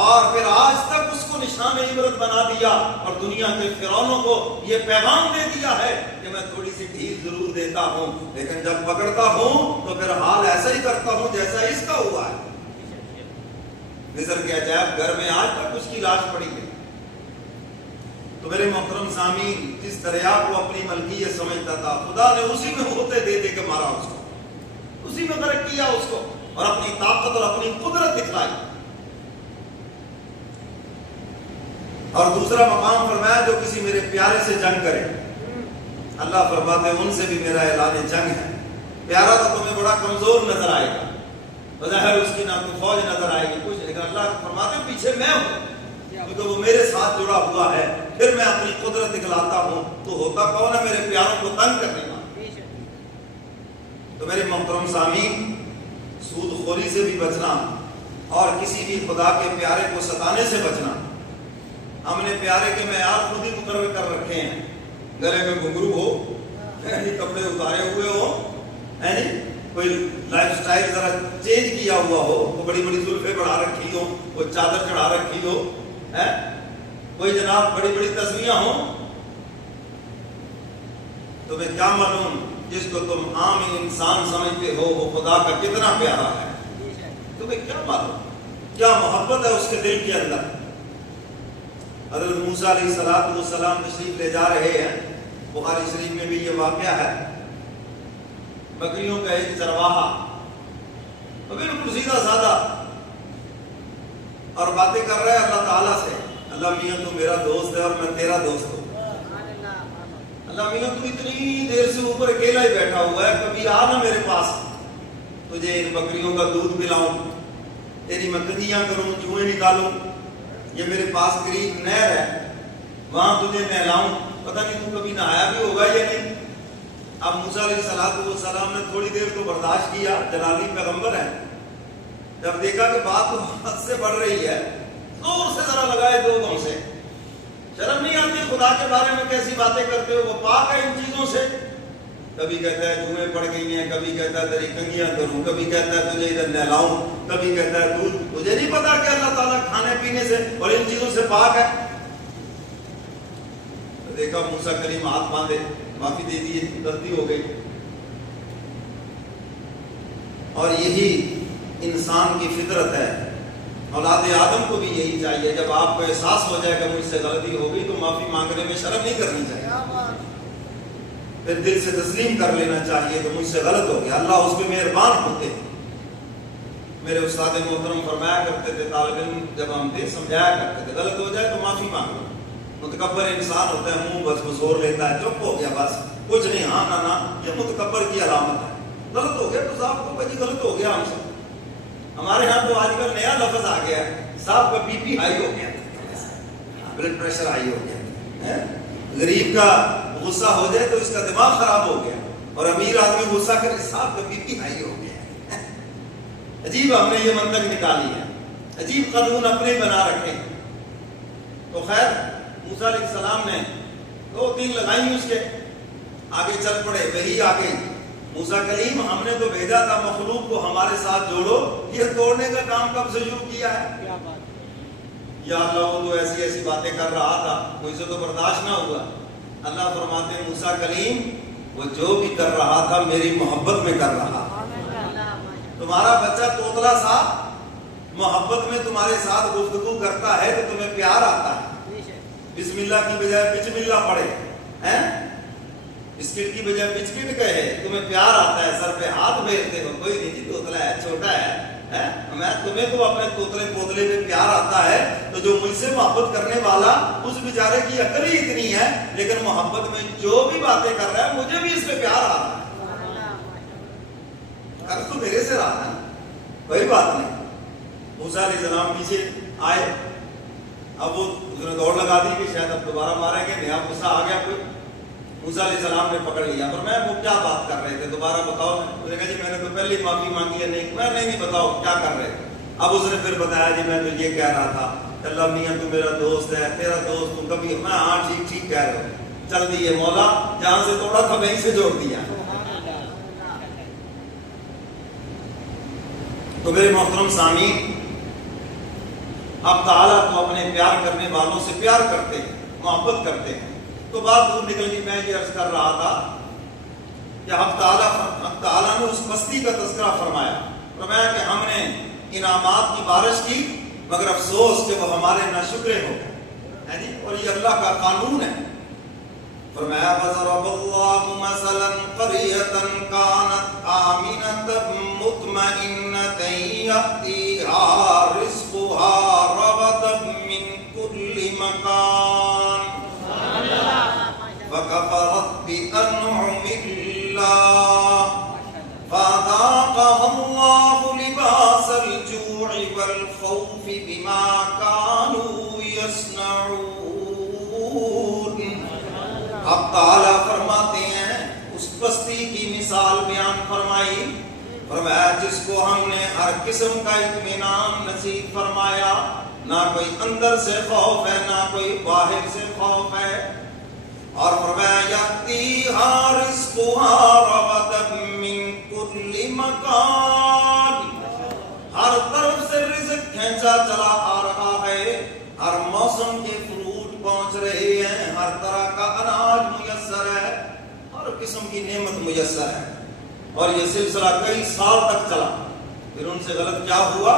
اور پھر آج تک اس کو نشان عبرت بنا دیا، اور دنیا کے فرعونوں کو یہ پیغام دے دیا ہے کہ میں تھوڑی سی ڈھیل ضرور دیتا ہوں لیکن جب پکڑتا ہوں تو پھر حال ایسا ہی کرتا ہوں جیسا اس کا ہوا ہے۔ مصر کے عجائب گھر میں آج تک اس کی لاش پڑی ہے۔ تو میرے محترم سامعین، جس دریا کو اپنی ملکیت سمجھتا تھا خدا نے اسی میں ہوتے دے دے کے مارا اس کو، اسی میں غرق کیا اس کو، اور اپنی طاقت اور اپنی قدرت دکھلائی۔ اور دوسرا مقام فرمایا جو کسی میرے پیارے سے جنگ کرے، اللہ فرماتے ہیں ان سے بھی میرا اعلان جنگ ہے۔ پیارا تو تمہیں بڑا کمزور نظر آئے گا، بظاہر اس کی نہ کوئی فوج نظر آئے گی کچھ، لیکن اللہ فرماتے ہیں پیچھے میں ہوں کیونکہ وہ میرے ساتھ جڑا ہوا ہے، پھر میں اپنی قدرت دکھلاتا ہوں تو ہوتا کون ہے؟ میرے پیاروں کو تنگ کرنے والا۔ تو میرے محترم سامعین، سود خوری سے بھی بچنا اور کسی بھی خدا کے پیارے کو ستانے سے بچنا، ہم نے پیارے کے معیار خود ہی مقرر کر رکھے ہیں۔ گلے میں گھنگرو ہو، کپڑے اتارے ہوئے ہو، کوئی لائف سٹائل ذرا چینج کیا ہوا ہو، وہ بڑی بڑی زلفیں بڑھا رکھی ہو، وہ چادر چڑھا رکھی ہو، کوئی جناب بڑی بڑی تسبیحاں ہوں، تمہیں کیا معلوم جس کو تم عام انسان سمجھتے ہو وہ خدا کا کتنا پیارا ہے؟ تمہیں کیا معلوم کیا محبت ہے اس کے دل کے اندر؟ حضرت موسیٰ علیہ السلام تشریف لے جا رہے ہیں، بخاری شریف میں بھی یہ واقعہ ہے۔ بکریوں کا ایک چرواہا بالکل سیدھا سادہ اور باتیں کر رہا ہے اللہ تعالیٰ سے، اللہ میاں تو میرا دوست ہے اور میں تیرا دوست ہوں، اللہ میاں تو اتنی دیر سے اوپر اکیلا ہی بیٹھا ہوا ہے، کبھی آ نا میرے پاس، تجھے ان بکریوں کا دودھ پلاؤں، تیری میں کنجیاں کروں، جوئیں نکالوں، یہ میرے پاس قریب نہر ہے وہاں تجھے نہلاؤں، پتہ نہیں تو کبھی نہایا بھی ہوگا یا نہیں۔ اب موسیٰ علیہ السلام نے تھوڑی دیر تو برداشت کیا، جلالی پیغمبر ہے، جب دیکھا کہ بات تو حد سے بڑھ رہی ہے، زور سے ذرا لگائے 2 گم سے، شرم نہیں آتی خدا کے بارے میں کیسی باتیں کرتے ہو، وہ پاک ہے ان چیزوں سے، کبھی کہتا ہے جوئیں پڑ گئی ہیں، کبھی کہتا ہے تیری کنگیاں کروں، کبھی کہتا ہے تجھے ادھر نہلاؤں، کبھی کہتا ہے دودھ، مجھے نہیں پتا کہ اللہ تعالیٰ کھانے پینے سے اور ان چیزوں سے پاک ہے۔ دیکھا موسیٰ کریم ہاتھ باندھے، معافی دے دیے، غلطی ہو گئی۔ اور یہی انسان کی فطرت ہے، اولاد آدم کو بھی یہی چاہیے، جب آپ کو احساس ہو جائے کہ مجھ سے غلطی ہو گئی تو معافی مانگنے میں شرم نہیں کرنی چاہیے، پھر دل سے تسلیم کر لینا چاہیے کہ مجھ سے غلط ہو گیا، اللہ اس پہ مہربان ہوتے ہیں۔ میرے استاد محترم فرمایا کرتے تھے، طالب علم جب ہم تھے سمجھایا کرتے تھے غلط ہو جائے تو معافی مانگو، متکبر انسان ہوتا ہے منہ بس بزور لیتا ہے، چپ ہو گیا بس کچھ نہیں، ہاں نہ نہ، یہ متکبر کی علامت ہے۔ غلط ہو گیا تو صاحب کو جی غلط ہو گیا ہم سے، ہمارے ہاں تو آج کل نیا لفظ آ گیا ہے، صاحب کا بی پی ہائی ہو گیا، بلڈ پریشر ہائی ہو گیا، غریب کا غصہ ہو جائے تو اس کا دماغ خراب ہو گیا، اور امیر آدمی غصہ کرے صاحب کا بی پی ہائی ہو گیا۔ عجیب ہم نے یہ منطق نکالی ہے، عجیب قانون اپنے بنا رکھے۔ تو خیر موسیٰ علیہ السلام نے 2-3 لگائیں اس کے آگے چل پڑے، وہی آ گئی، موسیٰ کلیم ہم نے تو بھیجا تھا مخلوق کو ہمارے ساتھ جوڑو، یہ توڑنے کا کام کب سے شروع کیا ہے؟ یا اللہ وہ تو ایسی ایسی باتیں کر رہا تھا، کوئی سے تو برداشت نہ ہوا۔ اللہ فرماتے ہیں موسیٰ کلیم وہ جو بھی کر رہا تھا میری محبت میں کر رہا تھا۔ تمہارا بچہ توتلا سا محبت میں تمہارے ساتھ گفتگو کرتا ہے تو تمہیں پیار آتا ہے، بسم اللہ کی بجائے بسم اللہ پڑھے، بسکٹ کی بجائے بسکٹ کہے، تمہیں پیار آتا ہے، سر پہ ہاتھ پھیرتے ہو، کوئی نہیں جی توتلا ہے چھوٹا ہے، میں تمہیں تو اپنے توتلے پوتلے میں پیار آتا ہے۔ تو جو مجھ سے محبت کرنے والا اس بیچارے کی عقل ہی اتنی ہے، لیکن محبت میں جو بھی باتیں کر رہا ہے مجھے بھی اس پہ پیار آتا ہے، کر تو میرے سے رہا ہے، کوئی بات نہیں۔ موسیٰ علیہ السلام پیچھے آئے، اب وہ اس نے دوڑ لگا دی کہ شاید اب دوبارہ ماریں گے، نیا غصہ آ گیا کوئی۔ موسیٰ علیہ السلام نے پکڑ لیا، پر میں وہ کیا بات کر رہے تھے دوبارہ بتاؤ۔ اس نے کہا جی میں نے تو پہلے معافی مانگی ہے، نہیں بتاؤ کیا کر رہے تھے۔ اب اس نے پھر بتایا جی میں تو یہ کہہ رہا تھا اللہ میاں تو میرا دوست ہے، تیرا دوست تم کبھی، میں ہاں ٹھیک کہہ رہے ہو، چل دیے مولا جہاں سے توڑا تھا وہیں سے جوڑ دیا۔ تو میرے محترم سامعین، اب تعالیٰ تو اپنے پیار کرنے والوں سے پیار کرتے ہیں، محبت کرتے ہیں۔ تو بات دور نکل گئی، میں یہ عرض کر رہا تھا کہ حق تعالیٰ نے اس بستی کا تذکرہ فرمایا کہ ہم نے انعامات کی بارش کی مگر افسوس کہ وہ ہمارے ناشکرے ہو گئے، جی، اور یہ اللہ کا قانون ہے۔ فرمایا وَضَرَبَ اللَّهُ مَثَلًا قَرْيَةً كَانَتْ آمِنَةً مُطْمَئِنَّةً يَأْتِيهَا رِزْقُهَا رَغَدًا مِّن كُلِّ مَكَانٍ فَكَفَرَتْ بِأَنْعُمِ اللَّهِ فَأَذَاقَهَا اللَّهُ لِبَاسَ الْجُوعِ وَالْخَوْفِ بِمَا كَانُوا يَصْنَعُونَ۔ اب تعالیٰ فرماتے ہیں اس بستی کی مثال بیان فرمائی، فرمایا جس کو ہم نے ہر قسم کا اطمینان نصیب فرمایا، نہ کوئی اندر سے خوف ہے نہ کوئی باہر سے خوف ہے، اور فرمایا یأتیہا رزقہا رغداً من کل مکان، ہر طرف سے رزق کھینچا چلا آ رہا ہے، ہر موسم کے فروٹ پہنچ رہے ہیں، ہر طرح کا اناج میسر ہے، ہر قسم کی نعمت میسر ہے، اور یہ سلسلہ کئی سال تک چلا۔ پھر ان سے غلط کیا ہوا؟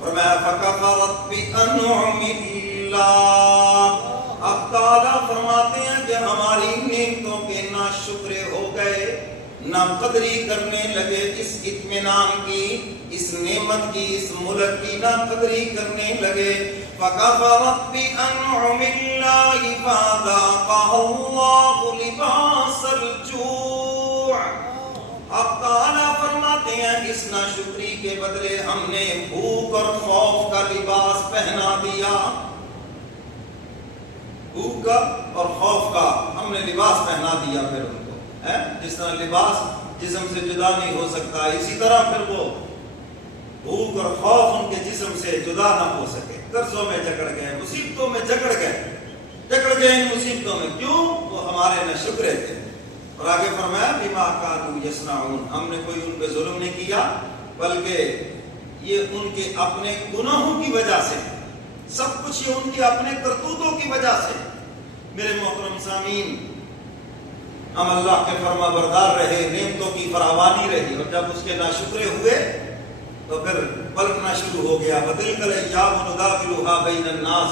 فرمایا فَكَفَرَتْ بِأَنْعُمِ اللَّهِ، اب تعالیٰ فرماتے ہیں کہ ہماری نعمتوں کے ناشکرے ہو گئے، نہ قدری کرنے لگے اس اطمینان کی، اس نعمت کی، اس ملک کی نہ قدری کرنے لگے۔ فَكَفَرَتْ بِأَنْعُمِ اللَّهِ فَأَذَاقَهَا اللَّهُ لِبَاسَ الْجُوعِ، اب تعالیٰ فرماتے ہیں اس ناشکری کے بدلے ہم نے بھوک اور خوف کا لباس پہنا دیا، بھوک کا اور خوف کا ہم نے لباس پہنا دیا پھر ان کو، جس طرح لباس جسم سے جدا نہیں ہو سکتا، اسی طرح پھر وہ بھوک اور خوف ان کے جسم سے جدا نہ ہو سکے، قرضوں میں جکڑ گئے، مصیبتوں میں جکڑ گئے ان مصیبتوں میں، کیوں؟ وہ ہمارے نہ شکرے تھے۔ اور آگے فرمایا بما کانوا یصنعون، ہم نے کوئی ان پہ ظلم نہیں کیا بلکہ یہ ان کے اپنے گناہوں کی وجہ سے، سب کچھ یہ ان کے اپنے کرتوتوں کی وجہ سے۔ میرے محترم سامعین، ہم اللہ کے فرما بردار رہے، نعمتوں کی فراوانی رہی، اور جب اس کے ناشکرے ہوئے تو پھر پلٹنا شروع ہو گیا۔ وَتِلْكَ الْأَيَّامُ نُدَاوِلُهَا بَيْنَ النَّاسِ،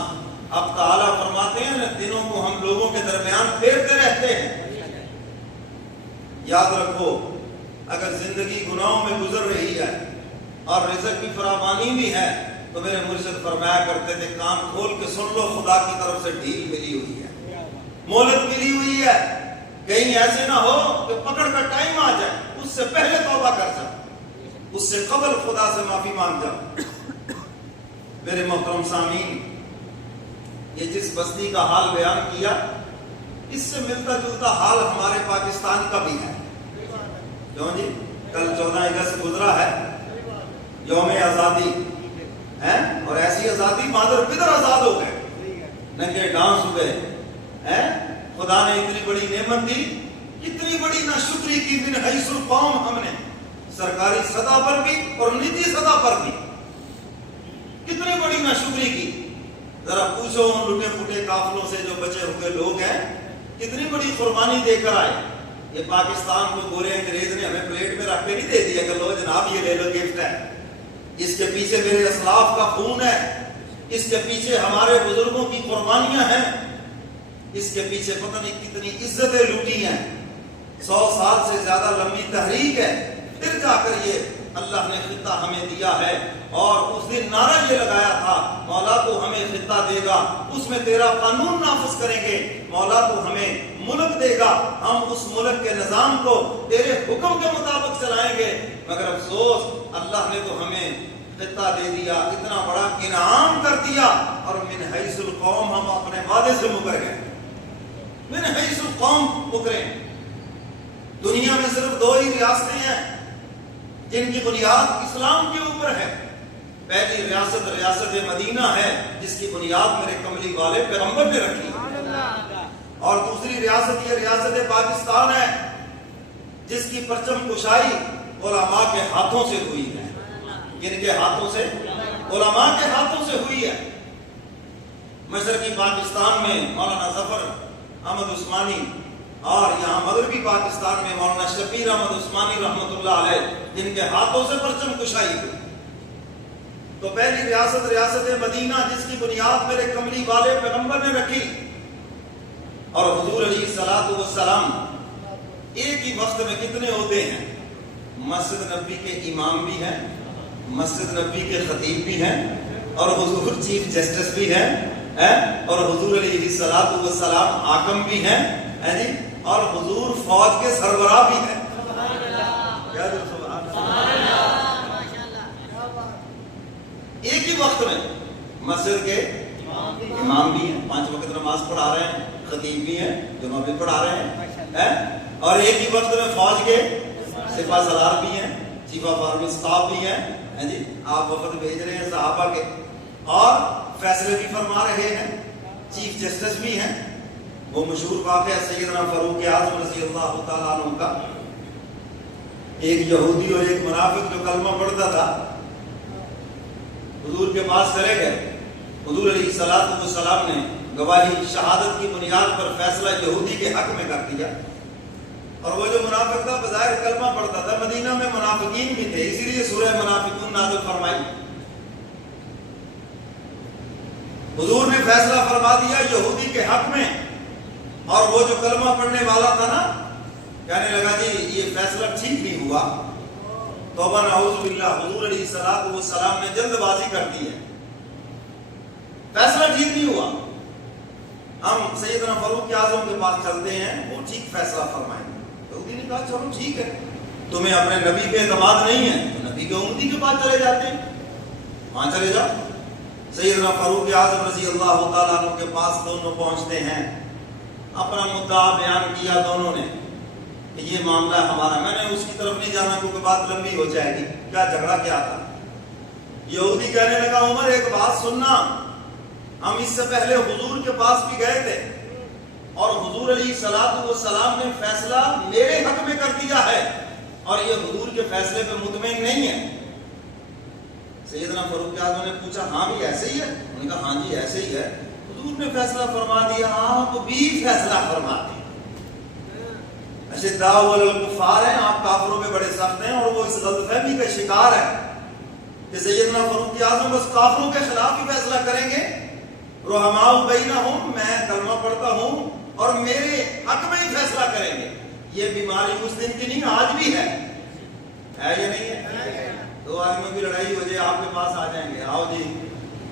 اب تعالیٰ فرماتے ہیں دنوں کو ہم لوگوں کے درمیان پھیرتے رہتے ہیں۔ یاد رکھو اگر زندگی گناہوں میں گزر رہی ہے اور رزق کی فراوانی بھی ہے تو میرے مرشد فرمایا کرتے تھے کان کھول کے سن لو، خدا کی طرف سے ڈھیل ملی ہوئی ہے، مہلت ملی ہوئی ہے، کہیں ایسے نہ ہو کہ پکڑ کا ٹائم آ جائے، اس سے پہلے توبہ کر جاؤ، اس سے قبل خدا سے معافی مانگ جاؤ۔ میرے محترم سامعین، یہ جس بستی کا حال بیان کیا اس سے ملتا جلتا حال ہمارے پاکستان کا بھی ہے، کیوں جی؟ کل 14 اگست گزرا ہے، یوم آزادی ہے، اور ایسی آزادی مادر پدر آزاد ہو گئے، ننگے ڈانس ہوئے، خدا نے اتنی بڑی نعمت دی، اتنی بڑی ناشکری کی من حیث القوم، ہم نے سرکاری سطح پر بھی اور نجی سطح پر بھی کتنی بڑی ناشکری کی، ذرا پوچھو ان لٹے پھوٹے قافلوں سے جو بچے ہوئے لوگ ہیں کتنی بڑی قربانی دے کر آئے. یہ پاکستان کو گورے انگریز نے ہمیں پلیٹ میں رکھ کے نہیں دے دیا کہ لو جناب یہ لے لو گفٹ ہے. اس کے پیچھے میرے اسلاف کا خون ہے, اس کے پیچھے ہمارے بزرگوں کی قربانیاں ہیں, اس کے پیچھے پتہ نہیں کتنی عزتیں لوٹی ہیں. 100 سال سے زیادہ لمبی تحریک ہے, پھر جا کر یہ اللہ نے خطہ ہمیں دیا ہے. اور اس دن نعرہ یہ لگایا تھا مولا تو ہمیں خطہ دے گا, اس میں تیرا قانون نافذ کریں گے, مولا تو ہمیں ملک دے گا, ہم اس ملک کے نظام کو تیرے حکم کے مطابق چلائیں گے. مگر افسوس اللہ نے تو ہمیں خطہ دے دیا, اتنا بڑا انعام کر دیا, اور من حیث القوم ہم اپنے وعدے سے مکر گئے. من حیث القوم مکرے. دنیا میں صرف 2 ہی ریاستیں ہیں جن کی بنیاد اسلام کے اوپر ہے. پہلی ریاست ریاست مدینہ ہے جس کی بنیاد میرے کملی والے پیغمبر نے رکھی, اور دوسری ریاست یہ ریاست پاکستان ہے جس کی پرچم کشائی علماء کے ہاتھوں سے ہوئی ہے. کن کے ہاتھوں سے؟ علماء کے ہاتھوں سے ہوئی ہے. مشرقی پاکستان میں مولانا ظفر احمد عثمانی, اور یہاں مغربی پاکستان میں مولانا شبیر احمد عثمانی رحمۃ اللہ علیہ, جن کے ہاتھوں سے پرچم کشائی ہوئی. تو پہلی ریاست ریاست مدینہ جس کی بنیاد میرے کملی والے پیغمبر نے رکھی, اور حضور علیہ الصلوۃ والسلام ایک ہی وقت میں کتنے عہدے ہیں؟ مسجد نبی کے امام بھی ہیں, مسجد نبی کے خطیب بھی ہیں, اور حضور چیف جسٹس بھی ہیں, اور حضور علیہ الصلوۃ والسلام حاکم بھی ہیں, جی, اور حضور فوج کے سربراہ بھی ہیں. ایک ہی وقت میں مسجد کے امام بھی ہیں, 5 وقت نماز پڑھا رہے ہیں, خطیب بھی ہیں, جمعہ بھی پڑھا رہے ہیں, اور ایک ہی وقت میں فوج کے سپاہ سالار بھی ہیں, چیف آف آرمی اسٹاف بھی ہیں, جی, آپ وفد بھیج رہے ہیں صحابہ کے, اور فیصلے بھی فرما رہے ہیں, چیف جسٹس بھی ہیں. وہ مشہور واقعہ سیدنا فاروق اعظم رضی اللہ تعالیٰ عنہ کا, ایک یہودی اور ایک منافق جو کلمہ پڑھتا تھا حضور کے پاس چلے گئے. حضور علیہ الصلوۃ والسلام نے گواہی شہادت کی بنیاد پر فیصلہ یہودی کے حق میں کر دیا, اور وہ جو منافق تھا بظاہر کلمہ پڑھتا تھا, مدینہ میں منافقین بھی تھے, اسی لیے سورہ منافقون نازل فرمائی. حضور نے فیصلہ فرما دیا یہودی کے حق میں, اور وہ جو کلمہ پڑھنے والا تھا نا کہنے لگا جی یہ فیصلہ ٹھیک نہیں ہوا, توبہ نعوذ باللہ. حضور علیہ الصلوۃ والسلام نے جلد بازی کر دی ہے, فیصلہ ٹھیک نہیں ہوا, ہم سیدنا فاروق اعظم کے پاس چلتے ہیں, وہ ٹھیک فیصلہ فرمائیں. یہودی نے کہا چلو ٹھیک ہے, تمہیں اپنے نبی پہ اعتماد نہیں ہے تو نبی کے امتی کے پاس چلے جاتے ہیں, وہاں چلے جاؤ. سیدنا فاروق اعظم رضی اللہ تعالیٰ عنہ کے پاس دونوں پہنچتے ہیں, اپنا مدعا بیان کیا دونوں نے کہ یہ معاملہ ہمارا. میں نے اس کی طرف نہیں جانا کیونکہ بات لمبی ہو جائے گی, کیا جھگڑا کیا تھا. یہودی کہنے لگا عمر ایک بات سننا, ہم اس سے پہلے حضور کے پاس بھی گئے تھے, اور حضور علیہ الصلوۃ والسلام نے فیصلہ میرے حق میں کر دیا ہے, اور یہ حضور کے فیصلے پہ مطمئن نہیں ہے. سیدنا فاروق اعظم نے پوچھا ہاں بھی ایسے ہی ہے؟ انہوں نے کہا ہاں جی ایسے ہی ہے, حضور نے فیصلہ فرما دیا, آپ بھی فیصلہ فرما دیں. اشداء علی الکفار ہیں, آپ کافروں پہ بڑے سخت ہیں, اور وہ اس غلط فہمی کا شکار ہے کہ سیدنا فاروق اعظم بس کافروں کے خلاف ہی فیصلہ کریں گے. رحماء بینہم, میں کلمہ پڑھتا ہوں اور میرے حق میں ہی فیصلہ کریں گے. یہ بیماری اس دن کی نہیں, آج بھی ہے یا نہیں ہے؟ 2 آدمیوں کی لڑائی ہو جائے, آپ کے پاس آ جائیں گے, آؤ جی,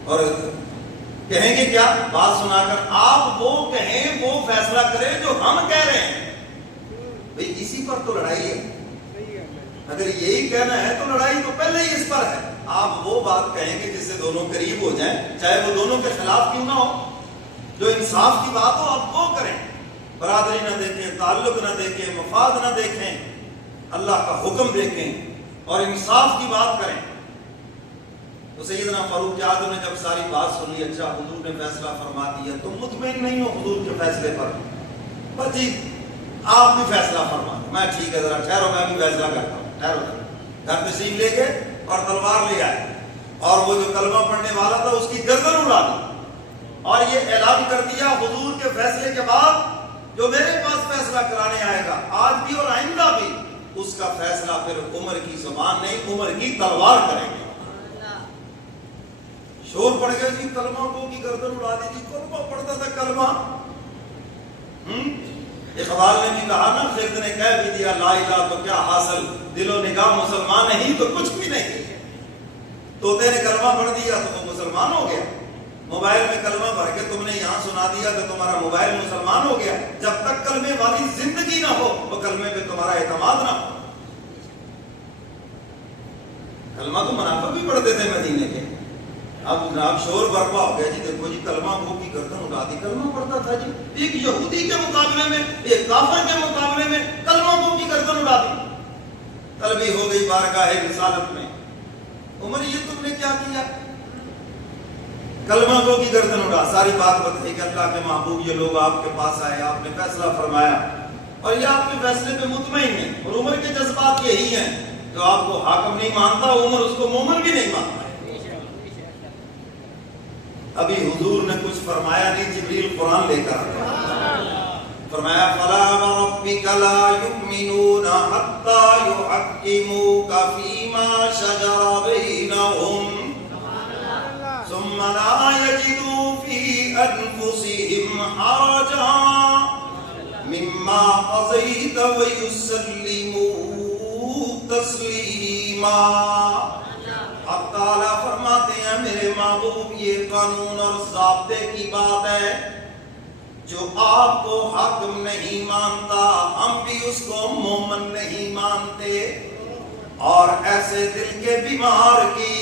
اور کہیں گے کیا بات سنا کر, آپ وہ کہیں وہ فیصلہ کریں جو ہم کہہ رہے ہیں. بھئی اسی پر تو لڑائی ہے, اگر یہی کہنا ہے تو لڑائی تو پہلے ہی اس پر ہے. آپ وہ بات کہیں گے جس سے دونوں قریب ہو جائیں, چاہے وہ دونوں کے خلاف کیوں نہ ہو, جو انصاف کی بات ہو آپ وہ کریں. برادری نہ دیکھیں, تعلق نہ دیکھیں, مفاد نہ دیکھیں, اللہ کا حکم دیکھیں اور انصاف کی بات کریں. تو سیدنا فاروق اعظم نے جب ساری بات سن لی, اچھا حضور نے فیصلہ فرما دیا, تم مطمئن نہیں ہو حضور کے فیصلے پر, بس جی آپ بھی فیصلہ فرما دیں. میں ٹھیک ہے ذرا ٹھہرو, میں بھی فیصلہ کرتا ہوں, ٹھہرو. گھر تشریف لے کے اور تلوار لے آئے, اور وہ جو کلمہ پڑھنے والا تھا اس کی گردن اڑا دی. اور یہ اعلان کر دیا حضور کے فیصلے کے بعد جو میرے پاس فیصلہ کرانے آئے گا آج بھی اور آئندہ بھی، اس کا فیصلہ پھر عمر کی زبان نہیں، عمر کی تلوار کریں گے۔ شور پڑ گیا جی کلمہ کو کی گردن اڑا دی، جی کلمہ پڑھتا تھا کلمہ۔ اقبال نے بھی کہا نا، خرد نے کہہ بھی دیا لا الہ تو کیا حاصل، دل و نگاہ مسلمان نہیں تو کچھ بھی نہیں۔ طوطے نے کلمہ پڑھ دیا تو وہ مسلمان ہو گیا، موبائل میں کلمہ بھر کے تم نے یہاں سنا دیا تو تمہارا موبائل مسلمان ہو گیا۔ جب تک کلمے والی زندگی نہ ہو وہ کلمے پہ تمہارا اعتماد نہ ہو۔ کلمہ تو منافق بھی پڑھتے تھے مدینے کے، اب جناب شور برپا ہو گیا جی دیکھو جی کلمہ کو کی گردن اڑا دی، کلمہ پڑھتا تھا جی، ایک یہودی کے مقابلے میں، ایک کافر کے مقابلے میں کلمہ کو کی گردن اڑا دی۔ طلبی ہو گئی بارگاہ رسالت میں، عمر یہ تم نے کیا کیا؟ کلمہ کو کی گردن اڑا، ساری بات بتائی کہ اللہ کے محبوب یہ لوگ آپ کے پاس آئے، آپ نے فیصلہ فرمایا اور یہ آپ کے فیصلے پہ مطمئن ہیں، اور عمر کے جذبات یہی ہیں، جو آپ کو حاکم نہیں مانتا عمر اس کو مومن بھی نہیں مانتا۔ ابھی حضور نے کچھ فرمایا نہیں، جبریل قرآن لے کر آیا، فرمایا فَلَا وَرَبِّكَ لَا يُؤْمِنُونَ حَتَّى يُحَكِّمُوكَ فِي مَا شَجَرَ بَيْنَهُمْ ثُمَّ لَا يَجِدُوا فِي أَنفُسِهِمْ حَرَجًا مِمَّا قَضَيْتَ وَيُسَلِّمُوا تَسْلِيمًا۔ اب تعالیٰ فرماتے ہیں میرے محبوب یہ قانون اور ضابطے کی بات ہے، جو آپ کو حاکم نہیں مانتا ہم بھی اس کو مومن نہیں مانتے، اور ایسے دل کے بیمار کی،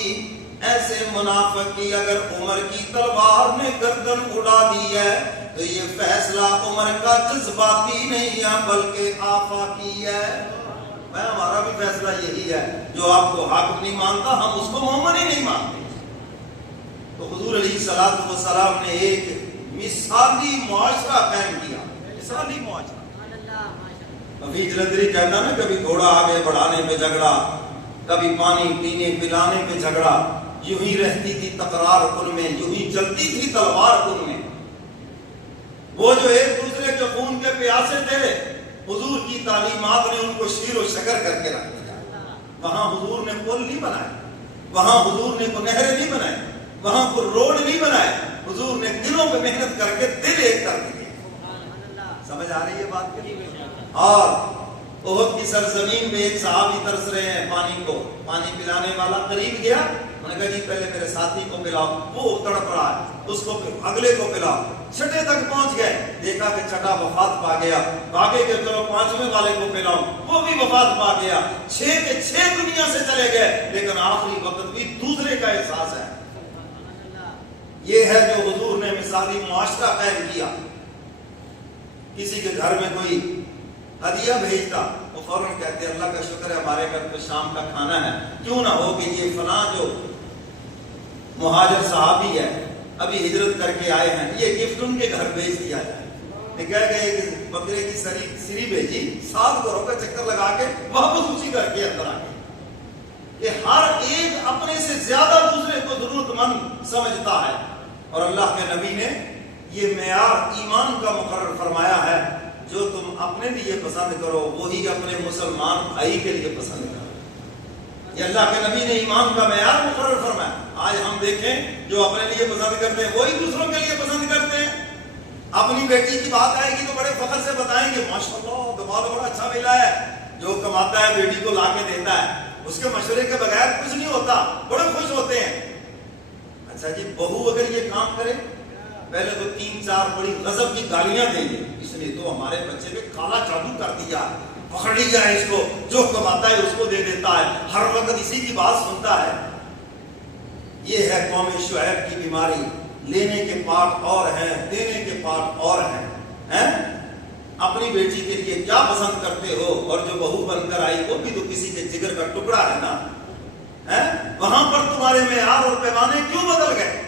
ایسے منافق کی اگر عمر کی تلوار نے گردن اڑا دی ہے تو یہ فیصلہ عمر کا جذباتی نہیں ہے بلکہ آفاقی ہے۔ ہمارا بھی فیصلہ یہی ہے، جو آپ کو حاکم نہیں مانتا ہم اس کو مومن ہی نہیں مانتے۔ تو حضور علیہ الصلوۃ والسلام نے ایک مثالی معاشرہ قائم کیا، مثالی معاشرہ۔ ابھی جلندری کہتا نا کبھی گھوڑا آگے بڑھانے پہ جھگڑا، کبھی پانی پینے پلانے پہ جھگڑا، یوں ہی رہتی تھی تکرار ان میں، یوں ہی چلتی تھی تلوار ان میں۔ وہ جو ایک دوسرے کے خون کے پیاسے تھے، حضور کی تعلیمات نے ان کو شیر و شکر کر کے رکھ دیا۔ وہاں حضور نے پل نہیں بنائے، وہاں حضور نے کوئی نہر نہیں بنائے، وہاں کوئی روڈ نہیں بنائے، حضور نے دلوں پہ محنت کر کے دل ایک کر دیے۔ سمجھ آ رہی ہے بات کے؟ اور احد کی سرزمین میں ایک صحابی ترس رہے ہیں پانی کو، پانی پلانے والا قریب گیا، انہوں نے کہا جی پہلے میرے ساتھی کو پلاؤ، وہ تڑپ رہا ہے، اس کو اگلے کو پلاؤ۔ چھٹے تک پہنچ گئے، دیکھا کہ چھٹا وفات پا گیا، آگے کہ چلو پانچویں والے کو پلاؤ، وہ بھی وفات پا گیا۔ 6 کے 6 دنیا سے چلے گئے، لیکن آخری وقت بھی دوسرے کا احساس ہے۔ یہ ہے جو حضور نے مثالی معاشرہ قائم کیا۔ کسی کے گھر میں کوئی ہدیہ بھیجتا، وہ فوراً کہتے ہیں اللہ کا شکر ہے ہمارے گھر پہ شام کا کھانا ہے، کیوں نہ ہو کہ یہ فلاں جو مہاجر صحابی ہے ابھی ہجرت کر کے آئے ہیں، یہ گفٹ ان کے گھر بھیج دیا جائے۔ کہہ گئے کہ بکرے کی سری بھیجی، 7 گھروں کا چکر لگا کے واپس اسی گھر کے اندر آ گئے۔ کہ ہر ایک اپنے سے زیادہ دوسرے کو ضرورت مند سمجھتا ہے، اور اللہ کے نبی نے یہ معیار ایمان کا مقرر فرمایا ہے، جو تم اپنے لیے پسند کرو وہی اپنے مسلمان بھائی کے لیے پسند کرو۔ یہ اللہ کے نبی نے ایمان کا معیار مقرر فرمایا۔ آج ہم دیکھیں جو اپنے لیے پسند کرتے ہیں وہی دوسروں کے لیے پسند کرتے ہیں۔ اپنی بیٹی کی بات آئے گی تو بڑے فخر سے بتائیں گے ماشاءاللہ دماغ بڑا اچھا ملا ہے، جو کماتا ہے بیٹی کو لا کے دیتا ہے، اس کے مشورے کے بغیر کچھ نہیں ہوتا، بڑے خوش ہوتے ہیں۔ اچھا جی بہو اگر یہ کام کرے، پہلے تو 3-4 بڑی غضب کی گالیاں دیں گے، اس نے تو ہمارے بچے پہ کالا جادو کر دیا، پکڑ لیا ہے اس کو، جو کماتا ہے اس کو دے دیتا ہے، ہر وقت اسی کی بات سنتا ہے۔ یہ ہے قوم شعیب کی بیماری، لینے کے پاٹ اور ہیں، دینے کے پاٹ اور ہیں۔ اپنی بیٹی کے لیے کیا پسند کرتے ہو، اور جو بہو بن کر آئی وہ بھی تو کسی کے جگر کا ٹکڑا ہے نا، وہاں پر تمہارے معیار اور پیمانے کیوں بدل گئے؟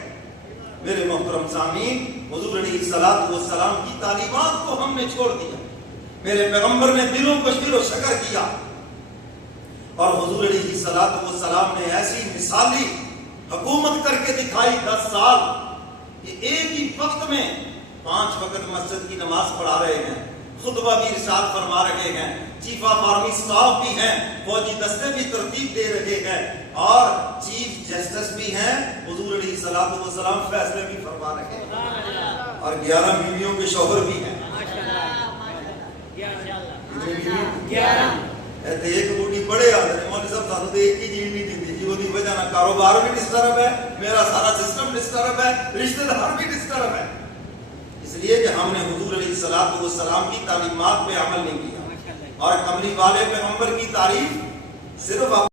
میرے محترم سامعین، حضور علیہ الصلوۃ والسلام کی تعلیمات کو ہم نے چھوڑ دیا، میرے پیغمبر نے دلوں کو شیر و شکر کیا، اور حضور علیہ الصلوۃ والسلام نے ایسی مثالی حکومت کر کے دکھائی 10 سال کہ ایک ہی وقت میں 5 وقت مسجد کی نماز پڑھا رہے ہیں، خطبہ بھی ارشاد فرما رہے ہیں، چیف آف آرمی اسٹاف بھی ہیں، فوجی دستے بھی ترتیب دے رہے ہیں، اور چیف جسٹس بھی ہیں، حضور علیہ الصلوۃ والسلام فیصلے بھی فرما رہے ہیں، اور 11 بیویوں کے شوہر بھی ہیں۔ ایک بوٹی بڑے آدھے ہیں، مولوی صاحب سانو تو ایک ہی جیڑ نہیں دیندی جی، وہی وجہ نہ کاروبار بھی ڈسٹرب ہے، میرا سارا سسٹم ڈسٹرب ہے، رشتہ دار بھی ڈسٹرب ہے، اس لیے کہ ہم نے حضور علیہ الصلوۃ والسلام کی تعلیمات پہ عمل نہیں کیا، اور کملی والے پیغمبر کی تعریف صرف